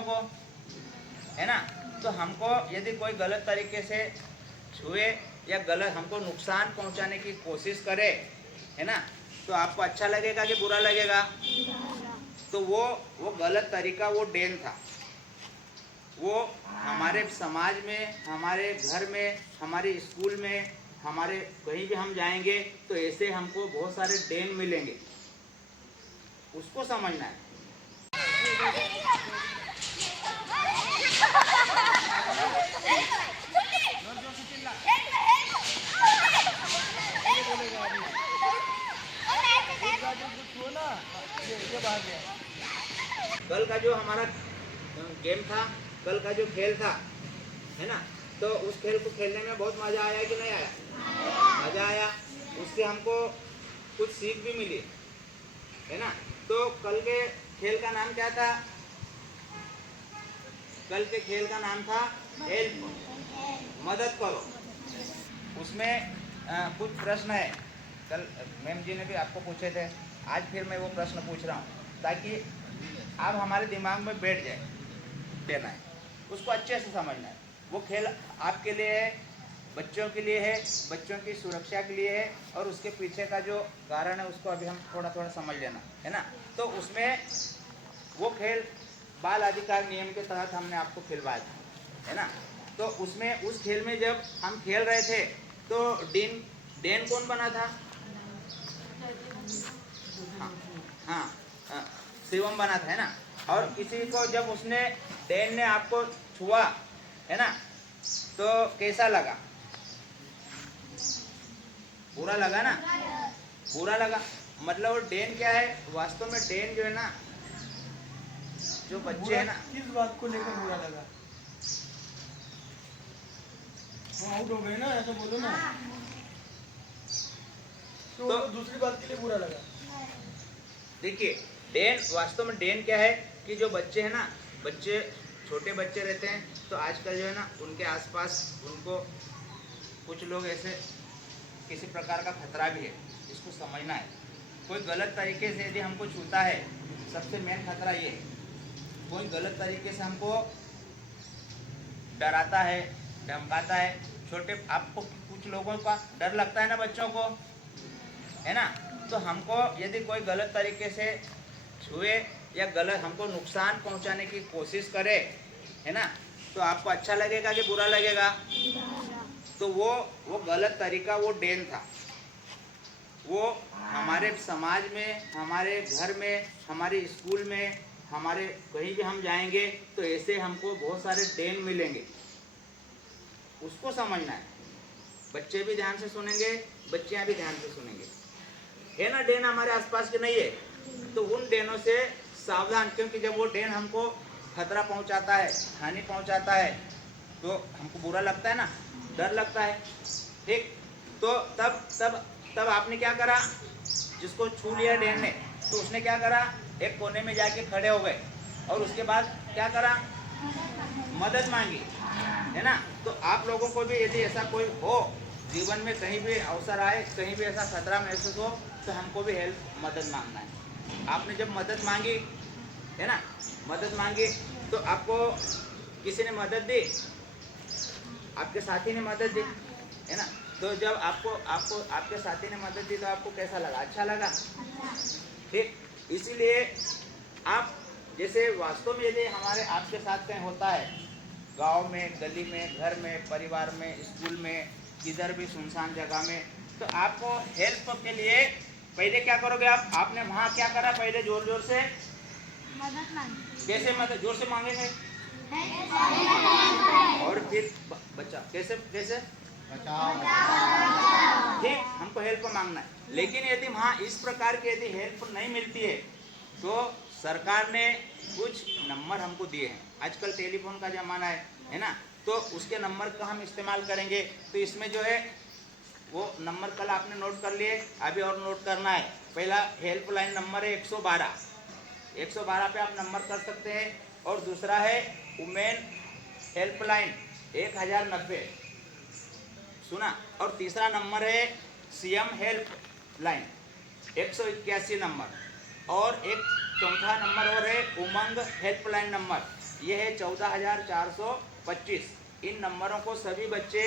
को, है ना। तो हमको यदि कोई गलत तरीके से छुए या गलत हमको नुकसान पहुंचाने की कोशिश करे, है ना, तो आपको अच्छा लगेगा कि बुरा लगेगा? तो वो गलत तरीका, वो डेन था। वो हमारे समाज में, हमारे घर में, हमारे स्कूल में, हमारे कहीं भी हम जाएंगे तो ऐसे हमको बहुत सारे डेन मिलेंगे, उसको समझना है। कल का जो हमारा गेम था, कल का जो खेल था, है ना, तो उस खेल को खेलने में बहुत मजा आया कि नहीं आया? मजा आया। उससे हमको कुछ सीख भी मिली, है ना। तो कल के खेल का नाम क्या था? कल के खेल का नाम था हेल्प, मदद करो। उसमें कुछ प्रश्न है, कल मैम जी ने भी आपको पूछे थे, आज फिर मैं वो प्रश्न पूछ रहा हूँ ताकि आप हमारे दिमाग में बैठ जाए। देना है, उसको अच्छे से समझना है। वो खेल आपके लिए है, बच्चों के लिए है, बच्चों की सुरक्षा के लिए है, और उसके पीछे का जो कारण है उसको अभी हम थोड़ा थोड़ा समझ लेना, है ना। तो उसमें वो खेल बाल अधिकार नियम के तहत हमने आपको खिलवाया था, है ना। तो उसमें उस खेल में जब हम खेल रहे थे तो डेन कौन बना था? हाँ, हाँ, शिवम बना था, है ना। और किसी को जब उसने डेन ने आपको छुआ, है ना, तो कैसा लगा? बुरा लगा ना? बुरा लगा। मतलब वो डेन क्या है वास्तव में? डेन जो है ना, जो बच्चे है ना, किस बात को लेकर बुरा लगा? वो आउट हो गए ना, ऐसा बोलो ना। तो दूसरी बात के लिए बुरा लगा। देखिए, डेन वास्तव में डेन क्या है कि जो बच्चे हैं ना, बच्चे छोटे बच्चे रहते हैं, तो आजकल जो है ना उनके आसपास उनको कुछ लोग ऐसे किसी प्रकार का खतरा भी है, इसको समझना है। कोई गलत तरीके से यदि हमको छूता है, सबसे मेन खतरा ये है, कोई गलत तरीके से हमको डराता है, धमकाता है। छोटे आपको कुछ लोगों का डर लगता है ना, बच्चों को, है ना। तो हमको यदि कोई गलत तरीके से छुए या गलत हमको नुकसान पहुंचाने की कोशिश करे, है ना, तो आपको अच्छा लगेगा कि बुरा लगेगा? तो वो गलत तरीका, वो डेन था। वो हमारे समाज में, हमारे घर में, हमारे स्कूल में, हमारे कहीं भी हम जाएंगे तो ऐसे हमको बहुत सारे डेन मिलेंगे, उसको समझना है। बच्चे भी ध्यान से सुनेंगे, बच्चियां भी ध्यान से सुनेंगे, है ना। डेन हमारे आसपास के नहीं है तो उन डेनों से सावधान, क्योंकि जब वो डेन हमको खतरा पहुंचाता है, हानि पहुंचाता है, तो हमको बुरा लगता है ना, डर लगता है, ठीक। तो तब आपने क्या करा? जिसको छू लिया डेन ने, तो उसने क्या करा? एक कोने में जाके खड़े हो गए और उसके बाद क्या करा? मदद मांगी, है ना। तो आप लोगों को भी यदि ऐसा कोई हो जीवन में, कहीं भी अवसर आए, कहीं भी ऐसा खतरा महसूस हो, तो हमको भी हेल्प, मदद मांगना है। आपने जब मदद मांगी, है ना, मदद मांगी, तो आपको किसी ने मदद दी, आपके साथी ने मदद दी, है ना। तो जब आपको आपको आपके साथी ने मदद दी तो आपको कैसा लगा? अच्छा लगा, ठीक। इसीलिए आप जैसे वास्तव में यदि हमारे आपके साथ कहीं होता है, गांव में, गली में, घर में, परिवार में, स्कूल में, किधर भी सुनसान जगह में, तो आपको हेल्प के लिए पहले क्या करोगे आप? आपने वहाँ क्या करा? पहले जोर जोर से मदद मांगी। कैसे मदद? जोर से मांगेंगे। और फिर बच्चा कैसे कैसे? ठीक, हमको हेल्प मांगना है। लेकिन यदि वहाँ इस प्रकार की यदि हेल्प नहीं मिलती है तो सरकार ने कुछ नंबर हमको दिए हैं। आजकल टेलीफोन का ज़माना है ना, तो उसके नंबर का हम इस्तेमाल करेंगे। तो इसमें जो है वो नंबर कल आपने नोट कर लिए, अभी और नोट करना है। पहला हेल्पलाइन नंबर है 112, 112 पे आप नंबर कर सकते हैं। और दूसरा है वुमेन हेल्पलाइन 1090, सुना। और तीसरा नंबर है सीएम हेल्प लाइन 181 नंबर। और एक चौथा नंबर और है उमंग हेल्पलाइन नंबर, ये है 14,425। इन नंबरों को सभी बच्चे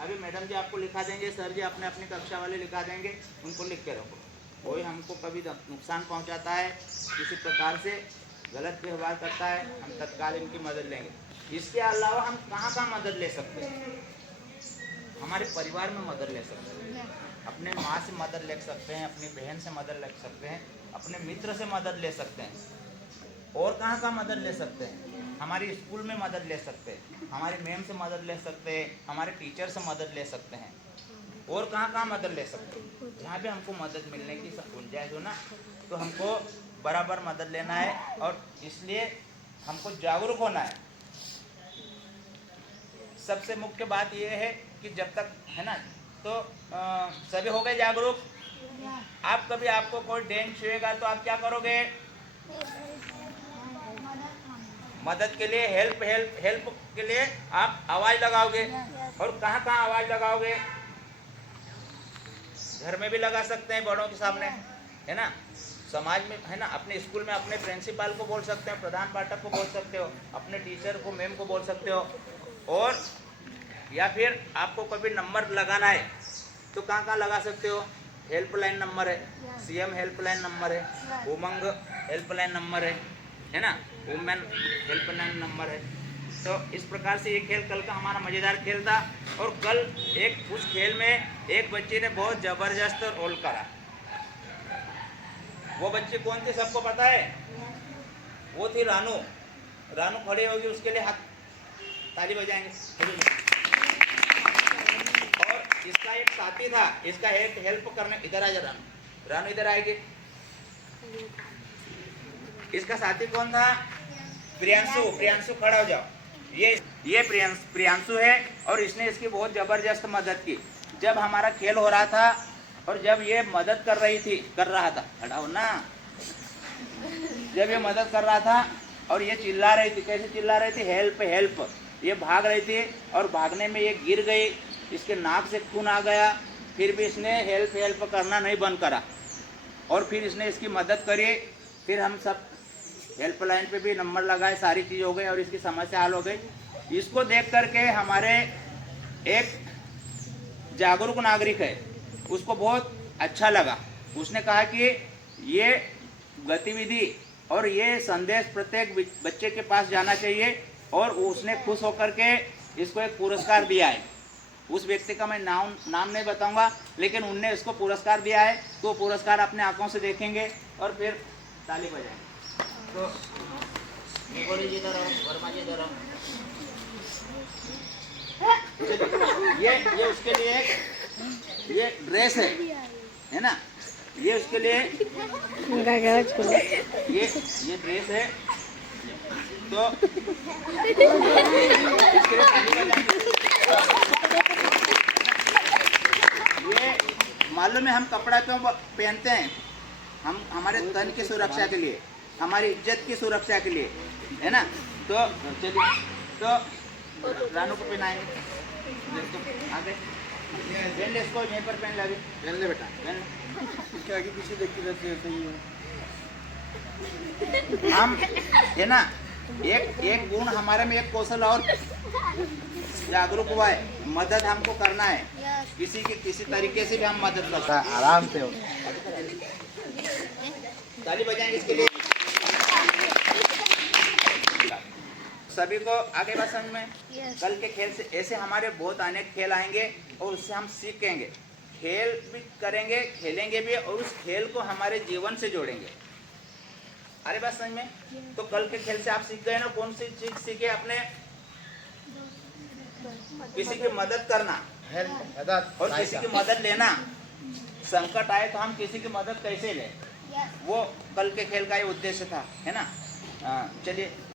अभी मैडम जी आपको लिखा देंगे, सर जी अपने अपनी कक्षा वाले लिखा देंगे, उनको लिख के रखो। कोई हमको कभी नुकसान पहुंचाता है, किसी प्रकार से गलत व्यवहार करता है, हम तत्काल इनकी मदद लेंगे। इसके अलावा हम कहाँ मदद ले सकते हैं? हमारे परिवार में मदद ले सकते हैं, अपने माँ से मदद ले सकते हैं, अपनी बहन से मदद ले सकते हैं, अपने मित्र से मदद ले सकते हैं। और कहाँ मदद ले सकते हैं? हमारी स्कूल में मदद ले सकते हैं, हमारी मैम से मदद ले सकते हैं, हमारे टीचर से मदद ले सकते हैं। और कहाँ मदद ले सकते हैं? जहाँ भी हमको मदद मिलने की गुंजाइश हो ना, तो हमको बराबर मदद लेना है। और इसलिए हमको जागरूक होना है। सबसे मुख्य बात यह है कि जब तक है ना, तो सभी हो गए जागरूक। आप कभी आपको कोई डेंग छुएगा तो आप क्या करोगे? मदद के लिए, हेल्प के लिए आप आवाज लगाओगे। और कहाँ आवाज लगाओगे? घर में भी लगा सकते हैं, बड़ों के सामने, है ना, समाज में, है ना, अपने स्कूल में अपने प्रिंसिपल को बोल सकते हो, प्रधान पाठक को बोल सकते हो, अपने टीचर को, मैम को बोल सकते हो। और या फिर आपको कभी नंबर लगाना है तो कहाँ लगा सकते हो? हेल्पलाइन नंबर है, सीएम हेल्पलाइन नंबर है, उमंग हेल्पलाइन नंबर है ना, वुमेन हेल्पलाइन नंबर है। तो इस प्रकार से ये खेल कल का हमारा मज़ेदार खेल था। और कल उस खेल में एक बच्चे ने बहुत ज़बरदस्त रोल करा। वो बच्चे कौन थे सबको पता है? वो थी रानू। रानू खड़ी होगी, उसके लिए हाथ ताली बजाएंगे। और इसका एक साथी था, इसका हेल्प करने, इधर आ जा रानू, रानू इधर आएगी। इसका साथी कौन था? प्रियांशु। प्रियांशु खड़ा हो जाओ। ये प्रियांशु है और इसने इसकी बहुत जबरदस्त मदद की। जब हमारा खेल हो रहा था और जब ये मदद कर रहा था, खड़ा हो ना, जब ये मदद कर रहा था और ये चिल्ला रही थी, कैसे चिल्ला रही थी? Help help. ये भाग रही थी और भागने में ये गिर गई, इसके नाक से खून आ गया। फिर भी इसने हेल्प करना नहीं बंद करा और फिर इसने इसकी मदद करी। फिर हम सब हेल्पलाइन पे भी नंबर लगाए, सारी चीज़ हो गई और इसकी समस्या हल हो गई। इसको देख करके हमारे एक जागरूक नागरिक है, उसको बहुत अच्छा लगा। उसने कहा कि ये गतिविधि और ये संदेश प्रत्येक बच्चे के पास जाना चाहिए। और उसने खुश होकर के इसको एक पुरस्कार दिया है। उस व्यक्ति का मैं नाम नहीं बताऊंगा, लेकिन उनने इसको पुरस्कार दिया है। तो पुरस्कार अपने आंखों से देखेंगे और फिर ताली बजाएंगे। तो निकोली जी इधर आओ, वर्मा जी इधर आओ। ये उसके लिए ये ड्रेस है ना, ये उसके लिए ये ड्रेस है। तो इसके लिए ये मालूम है हम कपड़ा क्यों पहनते हैं? हम हमारे तन की सुरक्षा के लिए, हमारी इज्जत की सुरक्षा के लिए, है ना। तो चलिए, तो रानू को पहनाएंगे। आगे पहन ले, इसको यहीं पर पहन लगे, पहन ले बेटा, पहन ले। क्या आगे पीछे देखती रहती है, सही है। हम, है ना, एक गुण हमारे में, एक कौशल और जागरूक हुआ है। मदद हमको करना है, किसी तरीके से भी हम मदद कर सकते हैं। आराम से हो। ताली बजाएंगे इसके लिए। सभी को आगे बात समझ में? कल के खेल से ऐसे हमारे बहुत अनेक खेल आएंगे और उससे हम सीखेंगे, खेल भी करेंगे, खेलेंगे भी और उस खेल को हमारे जीवन से जोड़ेंगे। अरे बात समझ में? तो कल के खेल से आप सीख गए ना, कौन सी चीज सीखे आपने? किसी की मदद करना और किसी की मदद लेना। संकट आए तो हम किसी की मदद कैसे लें, वो कल के खेल का ये उद्देश्य था, है ना। चलिए।